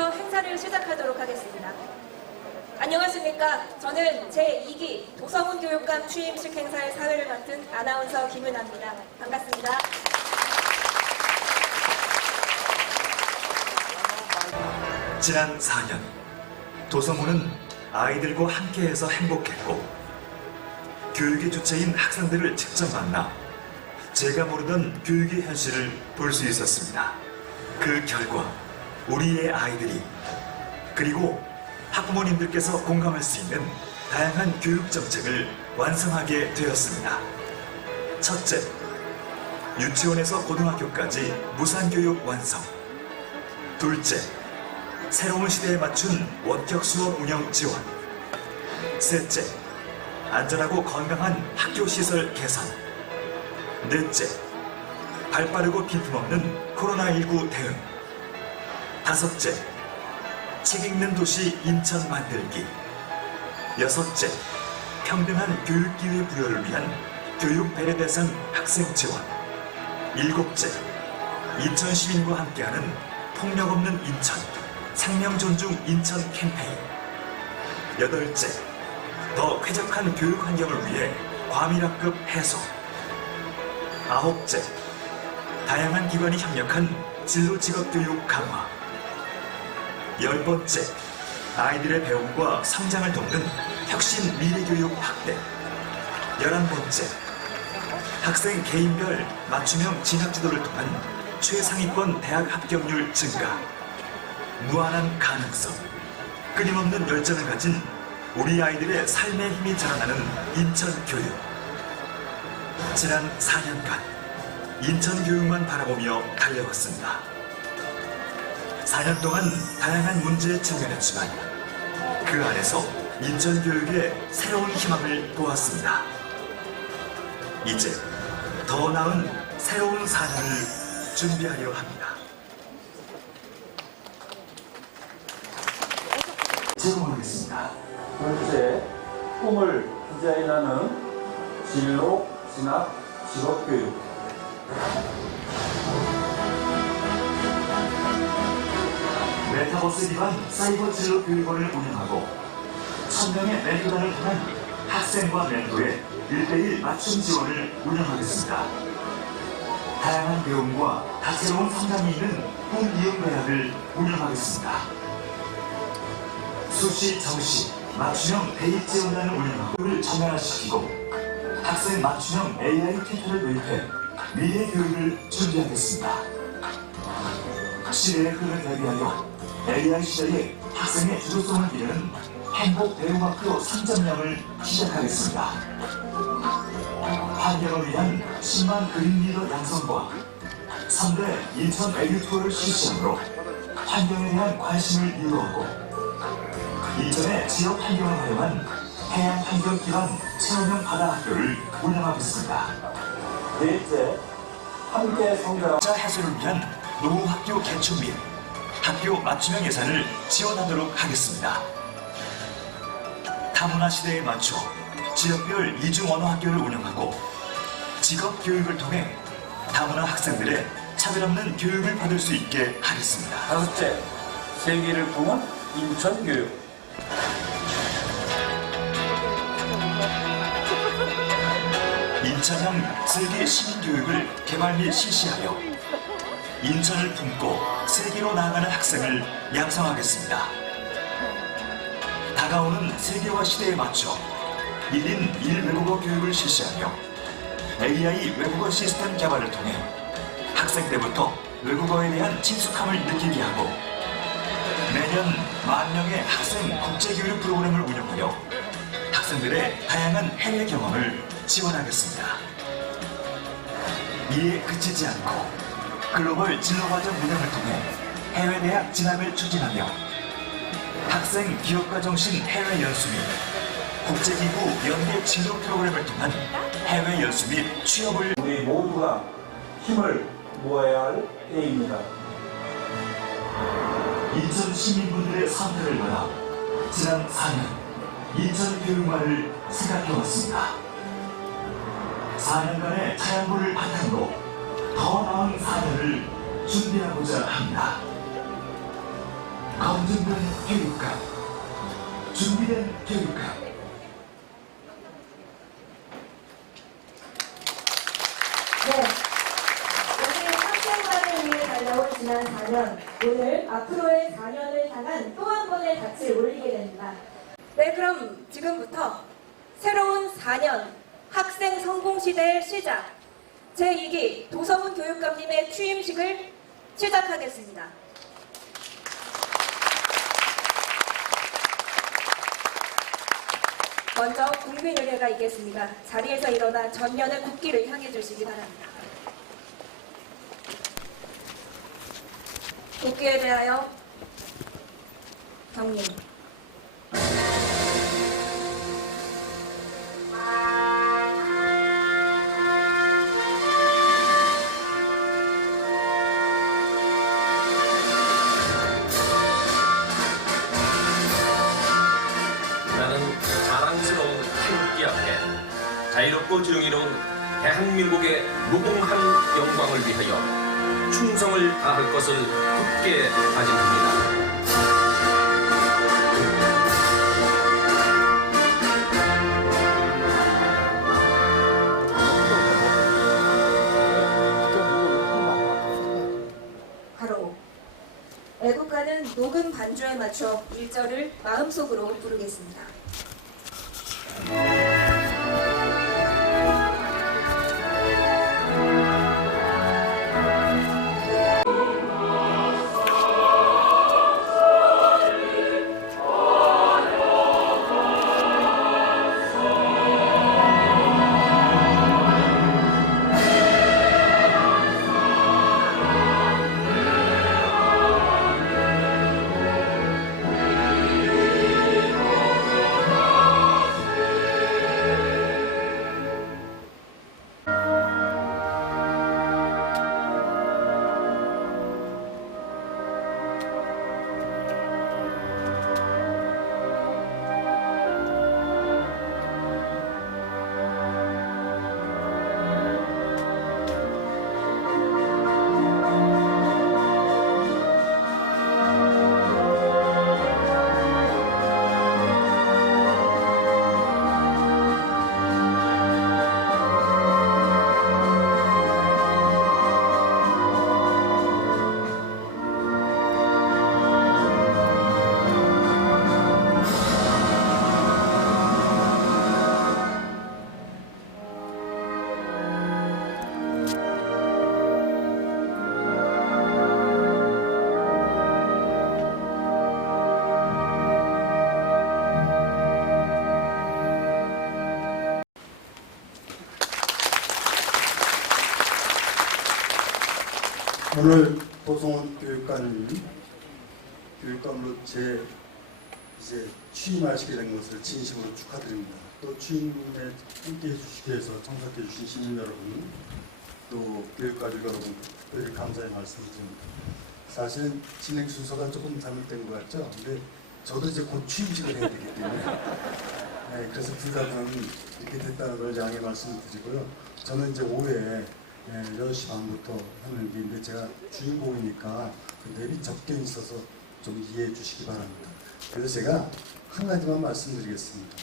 행사를 시작하도록 하겠습니다. 안녕하십니까. 저는 제2기 도서문 교육감 취임식 행사의 사회를 맡은 아나운서 김은아입니다. 반갑습니다. 지난 4년 도서문은 아이들과 함께해서 행복했고 교육의 주체인 학생들을 직접 만나 제가 모르던 교육의 현실을 볼 수 있었습니다. 그 결과 우리의 아이들이 그리고 학부모님들께서 공감할 수 있는 다양한 교육 정책을 완성하게 되었습니다. 첫째, 유치원에서 고등학교까지 무상교육 완성. 둘째, 새로운 시대에 맞춘 원격 수업 운영 지원. 셋째, 안전하고 건강한 학교 시설 개선. 넷째, 발 빠르고 빈틈없는 코로나19 대응. 다섯째, 책 읽는 도시 인천 만들기. 여섯째, 평등한 교육 기회 부여를 위한 교육 배려 대상 학생 지원. 일곱째, 인천 시민과 함께하는 폭력 없는 인천, 생명 존중 인천 캠페인. 여덟째, 더 쾌적한 교육 환경을 위해 과밀학급 해소. 아홉째, 다양한 기관이 협력한 진로 직업 교육 강화. 열 번째, 아이들의 배움과 성장을 돕는 혁신 미래교육 확대. 열한 번째, 학생 개인별 맞춤형 진학 지도를 통한 최상위권 대학 합격률 증가. 무한한 가능성, 끊임없는 열정을 가진 우리 아이들의 삶의 힘이 자라나는 인천 교육. 지난 4년간 인천 교육만 바라보며 달려왔습니다. 4년 동안 다양한 문제에 직면했지만 그 안에서 인천 교육의 새로운 희망을 보았습니다. 이제 더 나은 새로운 4년을 준비하려 합니다. 질문하겠습니다. 둘째, 꿈을 디자인하는 진로, 진학, 직업교육. 메타버스 기반 사이버 진로 교육원을 운영하고 천명의 멘토단을 통한 학생과 멘토의 1대1 맞춤 지원을 운영하겠습니다. 다양한 배움과 다채로운 성장이 있는 꿈 이용 대학을 운영하겠습니다. 수시, 정시, 맞춤형 대입 지원단을 운영하고 를 전면화시키고 학생 맞춤형 AI 튜터를 도입해 미래 교육을 준비하겠습니다. 시대의 흐름을 대비하여 AI 시대의 학생의 주도성을 기르는 행복 대우학교 3.0을 시작하겠습니다. 환경을 위한 10만 그린 리더 양성과 선대 인천 에듀 투어를 실시함으로 환경에 대한 관심을 유도하고 인천의 지역 환경을 활용한 해양 환경 기반 체험형 바다 학교를 운영하겠습니다. 넷째, 함께 성장. 자 해소를 위한 노후 학교 개축 및 학교 맞춤형 예산을 지원하도록 하겠습니다. 다문화 시대에 맞춰 지역별 이중 언어 학교를 운영하고 직업 교육을 통해 다문화 학생들의 차별 없는 교육을 받을 수 있게 하겠습니다. 다섯째, 세계를 품은 인천 교육. 인천형 세계 시민교육을 개발 및 실시하여 인천을 품고 세계로 나아가는 학생을 양성하겠습니다. 다가오는 세계화 시대에 맞춰 1인 1외국어 교육을 실시하며 AI 외국어 시스템 개발을 통해 학생 때부터 외국어에 대한 친숙함을 느끼게 하고 매년 만 명의 학생 국제교육 프로그램을 운영하여 학생들의 다양한 해외 경험을 지원하겠습니다. 이에 그치지 않고 글로벌 진로과정 운영을 통해 해외 대학 진학을 추진하며 학생 기업가 정신 해외 연수 및 국제기구 연계 진로 프로그램을 통한 해외 연수 및 취업을 우리 모두가 힘을 모아야 할 때입니다. 인천 시민분들의 선택을 받아 지난 4년 인천 교육만을 생각해왔습니다. 4년간의 차양부를 바탕으로 더 나은 4년을 준비하고자 합니다. 검증된 교육감, 준비된 교육감. 네. 오늘 학생만을 위해 달려온 지난 4년, 오늘 앞으로의 4년을 향한 또 한 번의 닻을 올리게 됩니다. 네, 그럼 지금부터 새로운 4년 학생 성공 시대의 시작 제2기 도성훈 교육감님의 취임식을 시작하겠습니다. 먼저 국민의례가 있겠습니다. 자리에서 일어나 전면의 국기를 향해 주시기 바랍니다. 국기에 대하여 경례. 자유롭고 정의로운 대한민국의 무궁한 영광을 위하여 충성을 다할 것을 굳게 다짐합니다. 녹음 반주에 맞춰 1절을 마음속으로 부르겠습니다. 오늘 도성훈 교육관님 교육감으로 제 이제 취임하시게 된 것을 진심으로 축하드립니다. 또 취임에 함께 해 주시기 위해서 참석해 주신 시민 여러분, 또 교육가족 여러분 특별히 감사의 말씀드립니다. 사실 진행 순서가 조금 잘못된 것 같죠? 근데 저도 이제 곧 취임식을 해야 되기 때문에 네, 그래서 불가능 이렇게 됐다는 걸 양해 말씀드리고요. 저는 이제 오후에 네, 10시 반부터 하는 일인데 제가 주인공이니까 그 랩이 적게 있어서 좀 이해해 주시기 바랍니다. 그래서 제가 한 가지만 말씀드리겠습니다.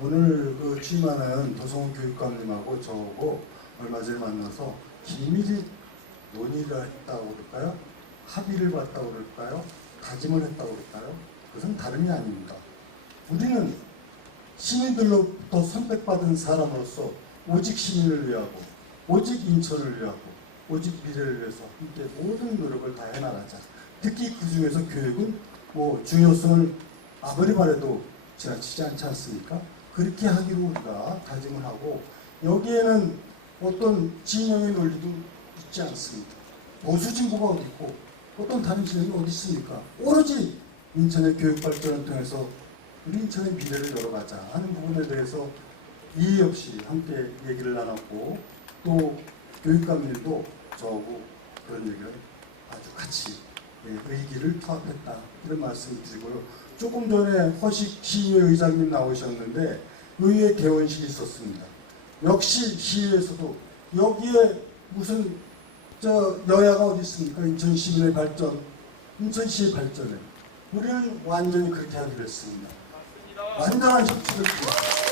오늘 그 취임하는 도성훈 교육감님하고 저하고 얼마 전에 만나서 긴밀히 논의를 했다고 그럴까요? 합의를 봤다고 그럴까요? 다짐을 했다고 그럴까요? 그것은 다름이 아닙니다. 우리는 시민들로부터 선택받은 사람으로서 오직 시민을 위하고 오직 인천을 위하고 오직 미래를 위해서 함께 모든 노력을 다 해 나가자. 특히 그 중에서 교육은 뭐 중요성을 아무리 말해도 지나치지 않지 않습니까? 그렇게 하기로 우리가 다짐을 하고 여기에는 어떤 진영의 논리도 있지 않습니다. 보수 진보가 어디 있고 어떤 다른 진영이 어디 있습니까? 오로지 인천의 교육 발전을 통해서 우리 인천의 미래를 열어가자 하는 부분에 대해서 이의 없이 함께 얘기를 나눴고 또 교육감들도 저하고 그런 얘기를 아주 같이 예, 의기를 투합했다 이런 말씀을 드리고요. 조금 전에 허식 시의회 의장님 나오셨는데 의회 개원식이 있었습니다. 역시 시의회에서도 여기에 무슨 저 여야가 어디 있습니까? 인천 시민의 발전 인천시의 발전에 우리는 완전히 그렇게 하기로 했습니다. 완전한 협치를 구했습니다.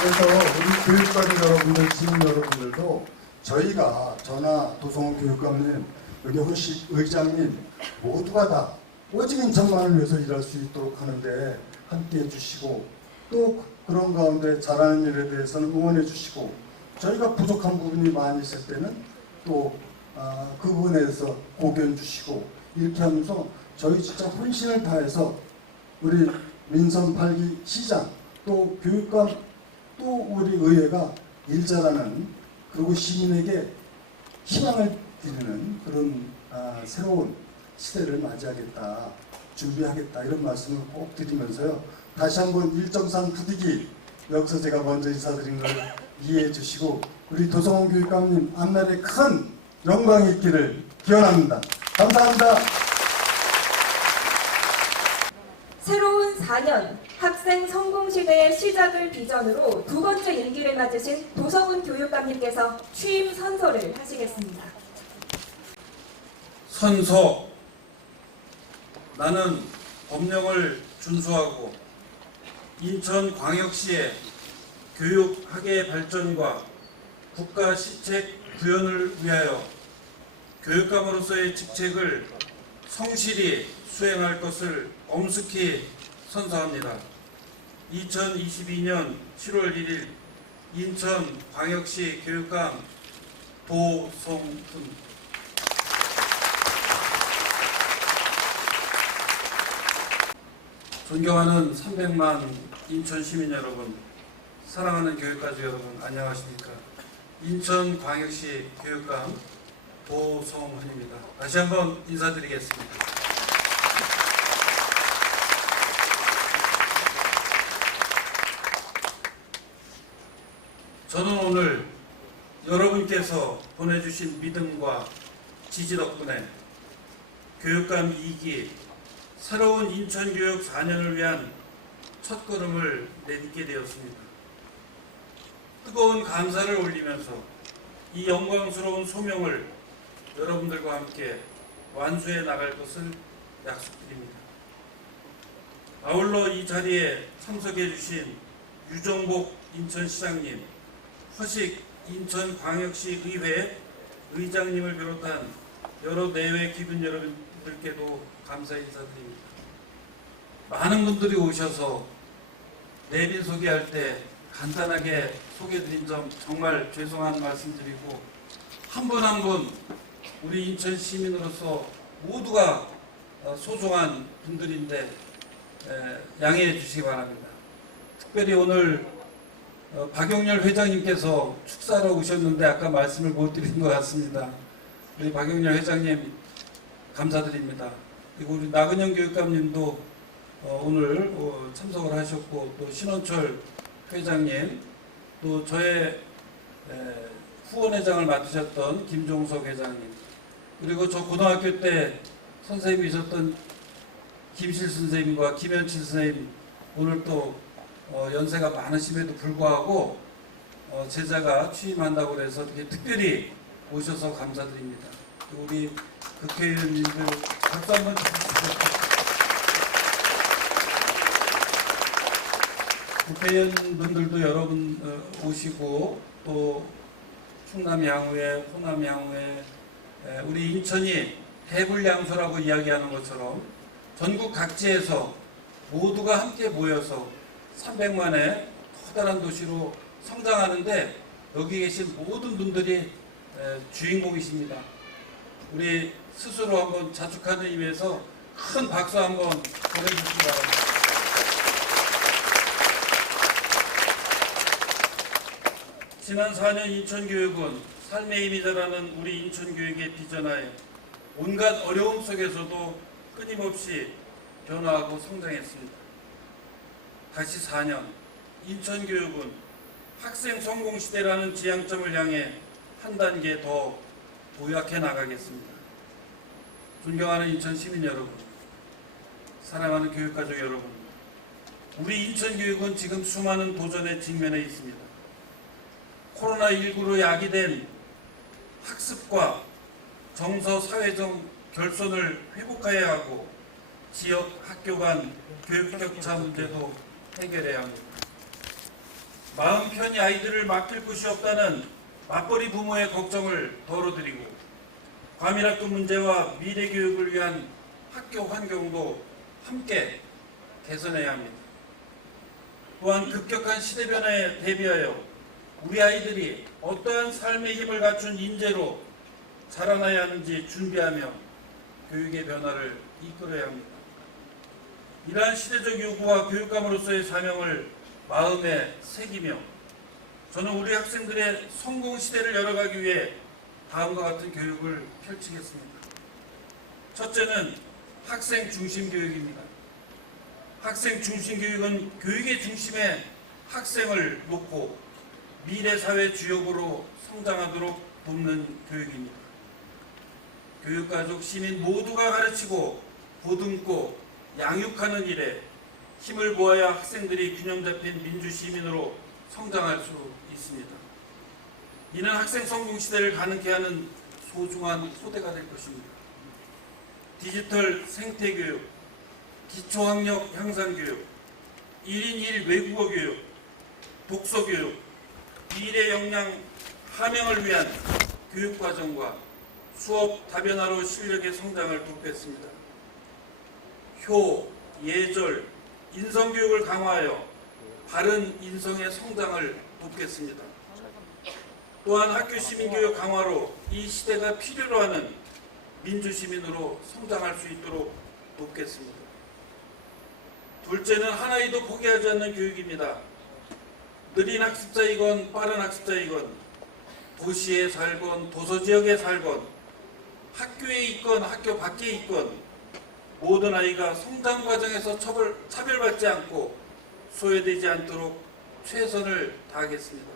그래서 우리 교육관 여러분들, 지금 여러분들도 저희가 전하 도성원 교육감님, 여기 호시 의장님 모두가 다 오직 인천만을 위해서 일할 수 있도록 하는데 함께 해 주시고 또 그런 가운데 잘하는 일에 대해서는 응원해 주시고 저희가 부족한 부분이 많이 있을 때는 또 아, 그 부분에 대해서 고견 주시고 이렇게 하면서 저희 진짜 혼신을 다해서 우리 민선 8기 시장 또 교육감 또 우리 의회가 일 잘하는 그리고 시민에게 희망을 드리는 그런 아, 새로운 시대를 맞이하겠다 준비하겠다 이런 말씀을 꼭 드리면서요 다시 한번 일정상 부디기 여기서 제가 먼저 인사드린 걸 이해해 주시고 우리 도성원 교육감님 앞날에 큰 영광이 있기를 기원합니다 감사합니다. 새로운 4년 학생 성공 시대의 시작을 비전으로 두 번째 일기를 맞으신 도성훈 교육감님께서 취임 선서를 하시겠습니다. 선서 나는 법령을 준수하고 인천광역시의 교육학의 발전과 국가 시책 구현을 위하여 교육감으로서의 직책을 성실히 수행할 것을 엄숙히 선서합니다. 2022년 7월 1일 인천 광역시 교육감 도성훈 존경하는 300만 인천 시민 여러분, 사랑하는 교육가족 여러분, 안녕하십니까? 인천 광역시 교육감 도성훈입니다. 다시 한번 인사드리겠습니다. 저는 오늘 여러분께서 보내주신 믿음과 지지 덕분에 교육감 2기 새로운 인천교육 4년을 위한 첫걸음을 내딛게 되었습니다. 뜨거운 감사를 올리면서 이 영광스러운 소명을 여러분들과 함께 완수해 나갈 것을 약속드립니다. 아울러 이 자리에 참석해 주신 유정복 인천시장님, 허식 인천광역시 의회 의장님을 비롯한 여러 내외 기분 여러분들께도 감사 인사드립니다. 많은 분들이 오셔서 내빈 소개할 때 간단하게 소개드린 점 정말 죄송한 말씀드리고 한 분 한 분 우리 인천 시민으로서 모두가 어, 소중한 분들인데 에, 양해해 주시기 바랍니다. 특별히 오늘 어, 박용렬 회장님께서 축사로 오셨는데 아까 말씀을 못 드린 것 같습니다. 우리 박용렬 회장님 감사드립니다. 그리고 우리 나근영 교육감님도 어, 오늘 어, 참석을 하셨고 또 신원철 회장님 또 저의 에, 후원회장을 맡으셨던 김종석 회장님 그리고 저 고등학교 때 선생님이셨던 김실 선생님과 김현칠 선생님 오늘 또 어, 연세가 많으심에도 불구하고 어, 제자가 취임한다고 되게 특별히 오셔서 감사드립니다. 또 우리 국회의원님들 박수 한번 주시죠. 국회의원분들도 여러분 어, 오시고 또 충남 양우에 호남 양우에 에, 우리 인천이 해불양소라고 이야기하는 것처럼 전국 각지에서 모두가 함께 모여서 300만의 커다란 도시로 성장하는데 여기 계신 모든 분들이 에, 주인공이십니다. 우리 스스로 한번 자축하는 의미에서 큰 박수 한번 보내주시기 바랍니다. 지난 4년 인천교육은 삶의 힘이 자라는 우리 인천교육의 비전하에 온갖 어려움 속에서도 끊임없이 변화하고 성장했습니다. 다시 4년 인천교육은 학생 성공 시대라는 지향점을 향해 한 단계 더 도약해 나가겠습니다. 존경하는 인천 시민 여러분, 사랑하는 교육가족 여러분, 우리 인천교육은 지금 수많은 도전에 직면해 있습니다. 코로나19로 야기된 학습과 정서 사회적 결손을 회복해야 하고 지역 학교 간 교육 격차 문제도 해결해야 합니다. 마음 편히 아이들을 맡길 곳이 없다는 맞벌이 부모의 걱정을 덜어드리고 과밀학교 문제와 미래 교육을 위한 학교 환경도 함께 개선해야 합니다. 또한 급격한 시대 변화에 대비하여 우리 아이들이 어떠한 삶의 힘을 갖춘 인재로 자라나야 하는지 준비하며 교육의 변화를 이끌어야 합니다. 이러한 시대적 요구와 교육감으로서의 사명을 마음에 새기며 저는 우리 학생들의 성공 시대를 열어가기 위해 다음과 같은 교육을 펼치겠습니다. 첫째는 학생 중심 교육입니다. 학생 중심 교육은 교육의 중심에 학생을 놓고 미래 사회 주역으로 성장하도록 돕는 교육입니다. 교육가족 시민 모두가 가르치고 보듬고 양육하는 일에 힘을 모아야 학생들이 균형 잡힌 민주 시민으로 성장할 수 있습니다. 이는 학생 성공 시대를 가능케 하는 소중한 소대가 될 것입니다. 디지털 생태 교육, 기초학력 향상 교육, 1인 1 외국어 교육, 독서 교육, 미래 역량 함양을 위한 교육 과정과 수업 다변화로 실력의 성장을 돕겠습니다. 효, 예절, 인성교육을 강화하여 바른 인성의 성장을 돕겠습니다. 또한 학교 시민교육 강화로 이 시대가 필요로 하는 민주시민으로 성장할 수 있도록 돕겠습니다. 둘째는 하나이도 포기하지 않는 교육입니다. 느린 학습자이건 빠른 학습자이건 도시에 살건 도서지역에 살건 학교에 있건 학교 밖에 있건 모든 아이가 성장 과정에서 처벌, 차별받지 않고 소외되지 않도록 최선을 다하겠습니다.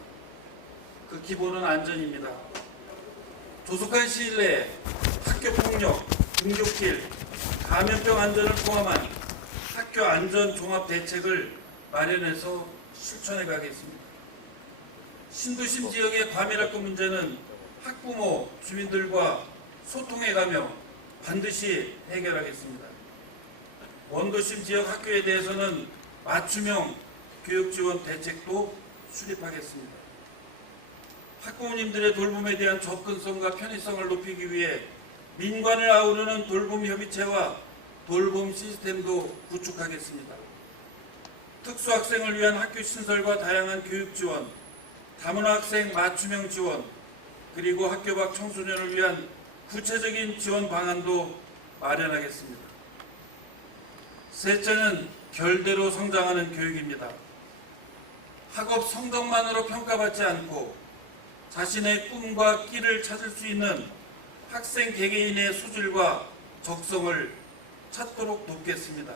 그 기본은 안전입니다. 조속한 시일 내에 학교 폭력, 등교길, 감염병 안전을 포함한 학교 안전 종합 대책을 마련해서 실천해 가겠습니다. 신도심 지역의 과밀학교 문제는 학부모, 주민들과 소통해 가며 반드시 해결하겠습니다. 원도심 지역 학교에 대해서는 맞춤형 교육 지원 대책도 수립하겠습니다. 학부모님들의 돌봄에 대한 접근성과 편의성을 높이기 위해 민관을 아우르는 돌봄 협의체와 돌봄 시스템도 구축하겠습니다. 특수학생을 위한 학교 신설과 다양한 교육 지원, 다문화 학생 맞춤형 지원, 그리고 학교 밖 청소년을 위한 구체적인 지원 방안도 마련하겠습니다. 셋째는 결대로 성장하는 교육입니다. 학업 성적만으로 평가받지 않고 자신의 꿈과 끼를 찾을 수 있는 학생 개개인의 수질과 적성을 찾도록 돕겠습니다.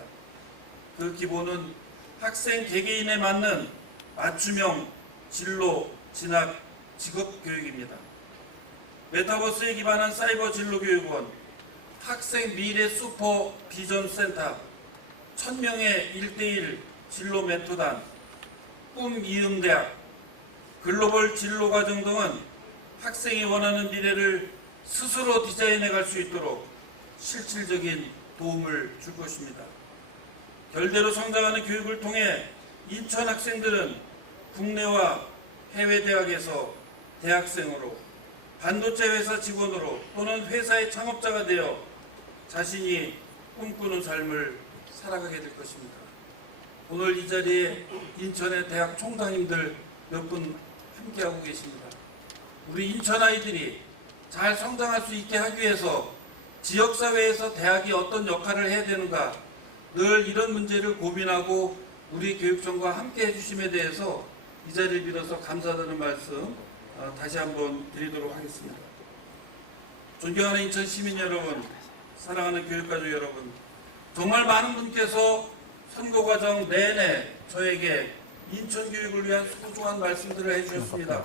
그 기본은 학생 개개인에 맞는 맞춤형 진로, 진학, 직업 교육입니다. 메타버스에 기반한 사이버 진로 교육원, 학생 미래 슈퍼 비전 센터, 1000명의 1대1 진로 멘토단, 꿈 이음대학, 글로벌 진로 과정 등은 학생이 원하는 미래를 스스로 디자인해 갈 수 있도록 실질적인 도움을 줄 것입니다. 결대로 성장하는 교육을 통해 인천 학생들은 국내와 해외 대학에서 대학생으로 반도체 회사 직원으로 또는 회사의 창업자가 되어 자신이 꿈꾸는 삶을 살아가게 될 것입니다. 오늘 이 자리에 인천의 대학 총장님들 몇 분 함께하고 계십니다. 우리 인천 아이들이 잘 성장할 수 있게 하기 위해서 지역사회에서 대학이 어떤 역할을 해야 되는가 늘 이런 문제를 고민하고 우리 교육청과 함께 해주심에 대해서 이 자리를 빌어서 감사드리는 말씀 어, 다시 한번 드리도록 하겠습니다. 존경하는 인천 시민 여러분, 사랑하는 교육가족 여러분, 정말 많은 분께서 선거 과정 내내 저에게 인천 교육을 위한 소중한 말씀들을 해주셨습니다.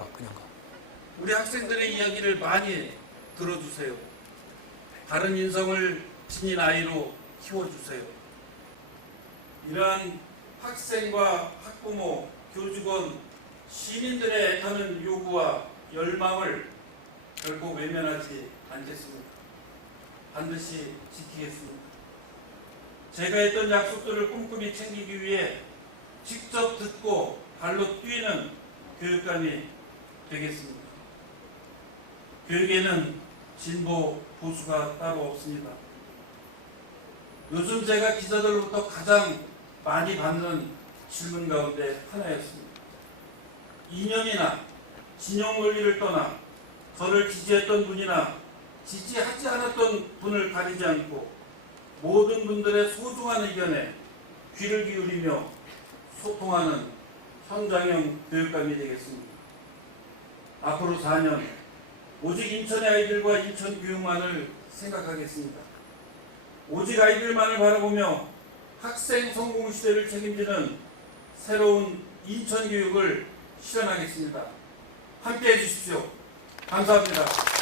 우리 학생들의 이야기를 많이 들어주세요. 바른 인성을 지닌 아이로 키워주세요. 이러한 학생과 학부모, 교직원, 시민들의 애타는 요구와 열망을 결코 외면하지 않겠습니다. 반드시 지키겠습니다. 제가 했던 약속들을 꼼꼼히 챙기기 위해 직접 듣고 발로 뛰는 교육감이 되겠습니다. 교육에는 진보 보수가 따로 없습니다. 요즘 제가 기자들로부터 가장 많이 받는 질문 가운데 하나였습니다. 2년이나 진영 논리를 떠나 저를 지지했던 분이나 지지하지 않았던 분을 가리지 않고 모든 분들의 소중한 의견에 귀를 기울이며 소통하는 현장형 교육감이 되겠습니다. 앞으로 4년 오직 인천의 아이들과 인천 교육만을 생각하겠습니다. 오직 아이들만을 바라보며 학생 성공 시대를 책임지는 새로운 인천 교육을 실현하겠습니다. 함께 해주십시오. 감사합니다.